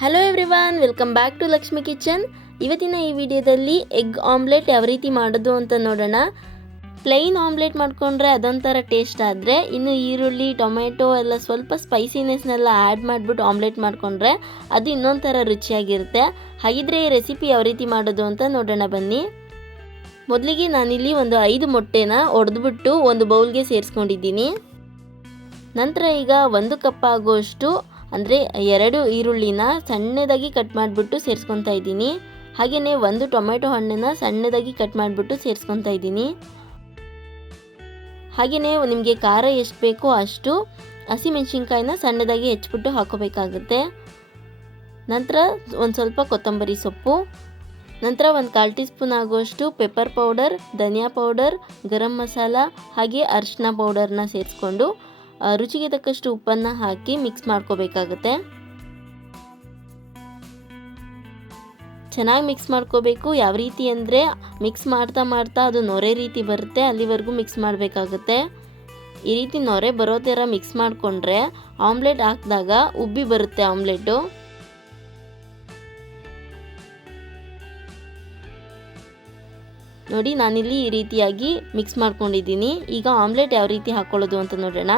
Hello everyone, welcome back to Lakshmi kitchen. ಇವತ್ತಿನ ಈ ವಿಡಿಯೋದಲ್ಲಿ ಎಗ್ ಆಮ್ಲೆಟ್ ಯಾವ ರೀತಿ ಮಾಡೋದು ಅಂತ ನೋಡೋಣ. ಪ್ಲೈನ್ ಆಮ್ಲೆಟ್ ಮಾಡ್ಕೊಂಡ್ರೆ ಅದೊಂಥರ ಟೇಸ್ಟ್ ಆದರೆ, ಇನ್ನು ಈರುಳ್ಳಿ ಟೊಮೆಟೊ ಎಲ್ಲ ಸ್ವಲ್ಪ ಸ್ಪೈಸಿನೆಸ್ನೆಲ್ಲ ಆ್ಯಡ್ ಮಾಡಿಬಿಟ್ಟು ಆಮ್ಲೆಟ್ ಮಾಡಿಕೊಂಡ್ರೆ ಅದು ಇನ್ನೊಂಥರ ರುಚಿಯಾಗಿರುತ್ತೆ. ಹಾಗಿದ್ರೆ ಈ ರೆಸಿಪಿ ಯಾವ ರೀತಿ ಮಾಡೋದು ಅಂತ ನೋಡೋಣ ಬನ್ನಿ. ಮೊದಲಿಗೆ ನಾನಿಲ್ಲಿ ಒಂದು 5 ಮೊಟ್ಟೆನ ಒಡೆದ್ಬಿಟ್ಟು ಒಂದು ಬೌಲ್ಗೆ ಸೇರಿಸ್ಕೊಂಡಿದ್ದೀನಿ. ನಂತರ ಈಗ 1 ಕಪ್ ಆಗುವಷ್ಟು ಅಂದರೆ 2 ಈರುಳ್ಳಿನ ಸಣ್ಣದಾಗಿ ಕಟ್ ಮಾಡಿಬಿಟ್ಟು ಸೇರಿಸ್ಕೊತಾ ಇದ್ದೀನಿ. ಹಾಗೆಯೇ 1 ಟೊಮೆಟೊ ಹಣ್ಣನ್ನು ಸಣ್ಣದಾಗಿ ಕಟ್ ಮಾಡಿಬಿಟ್ಟು ಸೇರಿಸ್ಕೊತಾ ಇದ್ದೀನಿ. ಹಾಗೆಯೇ ನಿಮಗೆ ಖಾರ ಎಷ್ಟು ಬೇಕೋ ಅಷ್ಟು ಹಸಿಮೆಣಸಿನ್ಕಾಯಿನ ಸಣ್ಣದಾಗಿ ಹೆಚ್ಚಿಬಿಟ್ಟು ಹಾಕೋಬೇಕಾಗುತ್ತೆ. ನಂತರ ಒಂದು ಸ್ವಲ್ಪ ಕೊತ್ತಂಬರಿ ಸೊಪ್ಪು, ನಂತರ 1/4 ಟೀ ಸ್ಪೂನ್ ಆಗುವಷ್ಟು ಪೆಪ್ಪರ್ ಪೌಡರ್, ಧನಿಯಾ ಪೌಡರ್, ಗರಂ ಮಸಾಲ ಹಾಗೆ ಅರಿಶಿನ ಪೌಡರ್ನ ಸೇರಿಸ್ಕೊಂಡು ರುಚಿಗೆ ತಕ್ಕಷ್ಟು ಉಪ್ಪನ್ನು ಹಾಕಿ ಮಿಕ್ಸ್ ಮಾಡ್ಕೋಬೇಕಾಗುತ್ತೆ. ಚೆನ್ನಾಗಿ ಮಿಕ್ಸ್ ಮಾಡ್ಕೋಬೇಕು. ಯಾವ ರೀತಿ ಅಂದರೆ ಮಿಕ್ಸ್ ಮಾಡ್ತಾ ಅದು ನೊರೆ ರೀತಿ ಬರುತ್ತೆ, ಅಲ್ಲಿವರೆಗೂ ಮಿಕ್ಸ್ ಮಾಡಬೇಕಾಗುತ್ತೆ. ಈ ರೀತಿ ನೊರೆ ಬರೋ ಥರ ಮಿಕ್ಸ್ ಮಾಡಿಕೊಂಡ್ರೆ ಆಮ್ಲೆಟ್ ಹಾಕಿದಾಗ ಉಬ್ಬಿ ಬರುತ್ತೆ ಆಮ್ಲೆಟು. ನೋಡಿ, ನಾನಿಲ್ಲಿ ಈ ರೀತಿಯಾಗಿ ಮಿಕ್ಸ್ ಮಾಡ್ಕೊಂಡಿದ್ದೀನಿ. ಈಗ ಆಮ್ಲೆಟ್ ಯಾವ ರೀತಿ ಹಾಕ್ಕೊಳ್ಳೋದು ಅಂತ ನೋಡೋಣ.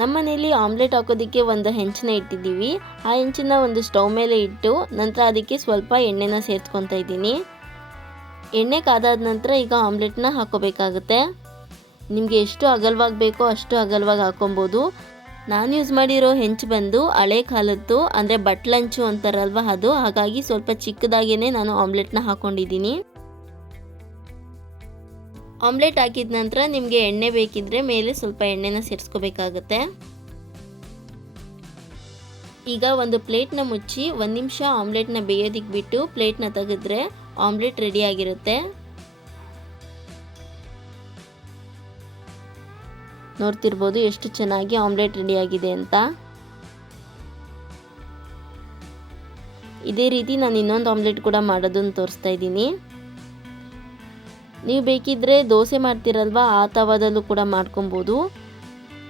ನಮ್ಮ ಮನೆಯಲ್ಲಿ ಆಮ್ಲೆಟ್ ಹಾಕೋದಕ್ಕೆ ಒಂದು ಹೆಂಚನ್ನ ಇಟ್ಟಿದ್ದೀವಿ. ಆ ಹೆಂಚನ್ನ ಒಂದು ಸ್ಟವ್ ಮೇಲೆ ಇಟ್ಟು ನಂತರ ಅದಕ್ಕೆ ಸ್ವಲ್ಪ ಎಣ್ಣೆನ ಸೇರಿಸ್ಕೊತಾ ಇದ್ದೀನಿ. ಎಣ್ಣೆ ಕಾದಾದ ನಂತರ ಈಗ ಆಮ್ಲೆಟ್ನ ಹಾಕೋಬೇಕಾಗುತ್ತೆ. ನಿಮಗೆ ಎಷ್ಟು ಅಗಲವಾಗಿ ಬೇಕೋ ಅಷ್ಟು ಅಗಲವಾಗಿ ಹಾಕೊಬೋದು. ನಾನು ಯೂಸ್ ಮಾಡಿರೋ ಹೆಂಚು ಬಂದು ಹಳೆ ಕಾಲದ್ದು, ಅಂದರೆ ಬಟ್ಲಂಚು ಅಂತಾರಲ್ವ ಅದು. ಹಾಗಾಗಿ ಸ್ವಲ್ಪ ಚಿಕ್ಕದಾಗೇ ನಾನು ಆಮ್ಲೆಟ್ನ ಹಾಕ್ಕೊಂಡಿದ್ದೀನಿ. ಆಮ್ಲೆಟ್ ಹಾಕಿದ ನಂತರ ನಿಮಗೆ ಎಣ್ಣೆ ಬೇಕಿದ್ರೆ ಮೇಲೆ ಸ್ವಲ್ಪ ಎಣ್ಣೆನ ಸೇರಿಸ್ಕೋಬೇಕಾಗುತ್ತೆ. ಈಗ ಒಂದು ಪ್ಲೇಟ್ನ ಮುಚ್ಚಿ 1 ನಿಮಿಷ ಆಮ್ಲೆಟ್ನ ಬೇಯೋದಕ್ಕೆ ಬಿಟ್ಟು ಪ್ಲೇಟ್ನ ತೆಗೆದ್ರೆ ಆಮ್ಲೆಟ್ ರೆಡಿ ಆಗಿರುತ್ತೆ. ನೋಡ್ತಿರ್ಬೋದು ಎಷ್ಟು ಚೆನ್ನಾಗಿ ಆಮ್ಲೆಟ್ ರೆಡಿ ಆಗಿದೆ ಅಂತ. ಇದೇ ರೀತಿ ನಾನು ಇನ್ನೊಂದು ಆಮ್ಲೆಟ್ ಕೂಡ ಮಾಡೋದನ್ನು ತೋರಿಸ್ತಾ ಇದ್ದೀನಿ. ನೀವು ಬೇಕಿದ್ದರೆ ದೋಸೆ ಮಾಡ್ತಿರಲ್ವ, ಆ ತವಾದಲ್ಲೂ ಕೂಡ ಮಾಡ್ಕೊಬೋದು.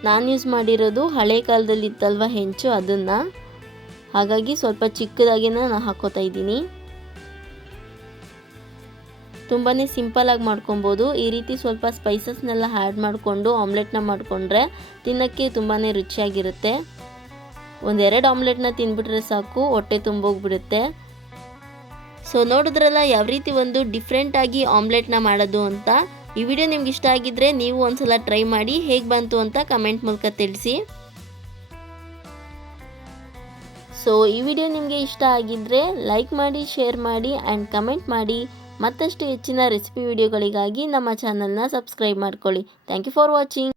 ನಾನು ಯೂಸ್ ಮಾಡಿರೋದು ಹಳೆ ಕಾಲದಲ್ಲಿ ಇತ್ತಲ್ವ ಹೆಂಚು, ಅದನ್ನು. ಹಾಗಾಗಿ ಸ್ವಲ್ಪ ಚಿಕ್ಕದಾಗಿ ನಾನು ಹಾಕೋತಾ ಇದ್ದೀನಿ. ತುಂಬಾ ಸಿಂಪಲಾಗಿ ಮಾಡ್ಕೊಬೋದು. ಈ ರೀತಿ ಸ್ವಲ್ಪ ಸ್ಪೈಸಸ್ನೆಲ್ಲ ಆ್ಯಡ್ ಮಾಡಿಕೊಂಡು ಆಮ್ಲೆಟ್ನ ಮಾಡಿಕೊಂಡ್ರೆ ತಿನ್ನೋಕ್ಕೆ ತುಂಬಾ ರುಚಿಯಾಗಿರುತ್ತೆ. 1-2 ಆಮ್ಲೆಟ್ನ ತಿಂದ್ಬಿಟ್ರೆ ಸಾಕು, ಹೊಟ್ಟೆ ತುಂಬೋಗ್ಬಿಡುತ್ತೆ. ಸೊ ನೋಡಿದ್ರಲ್ಲ ಯಾವ ರೀತಿ ಒಂದು ಡಿಫ್ರೆಂಟಾಗಿ ಆಮ್ಲೆಟ್ನ ಮಾಡೋದು ಅಂತ. ಈ ವಿಡಿಯೋ ನಿಮ್ಗೆ ಇಷ್ಟ ಆಗಿದ್ದರೆ ನೀವು ಒಂದ್ಸಲ ಟ್ರೈ ಮಾಡಿ, ಹೇಗೆ ಬಂತು ಅಂತ ಕಮೆಂಟ್ ಮೂಲಕ ತಿಳಿಸಿ. ಸೊ ಈ ವಿಡಿಯೋ ನಿಮಗೆ ಇಷ್ಟ ಆಗಿದ್ದರೆ ಲೈಕ್ ಮಾಡಿ, ಶೇರ್ ಮಾಡಿ ಆ್ಯಂಡ್ ಕಮೆಂಟ್ ಮಾಡಿ. ಮತ್ತಷ್ಟು ಹೆಚ್ಚಿನ ರೆಸಿಪಿ ವಿಡಿಯೋಗಳಿಗಾಗಿ ನಮ್ಮ ಚಾನಲ್ನ ಸಬ್ಸ್ಕ್ರೈಬ್ ಮಾಡ್ಕೊಳ್ಳಿ. Thank you for watching.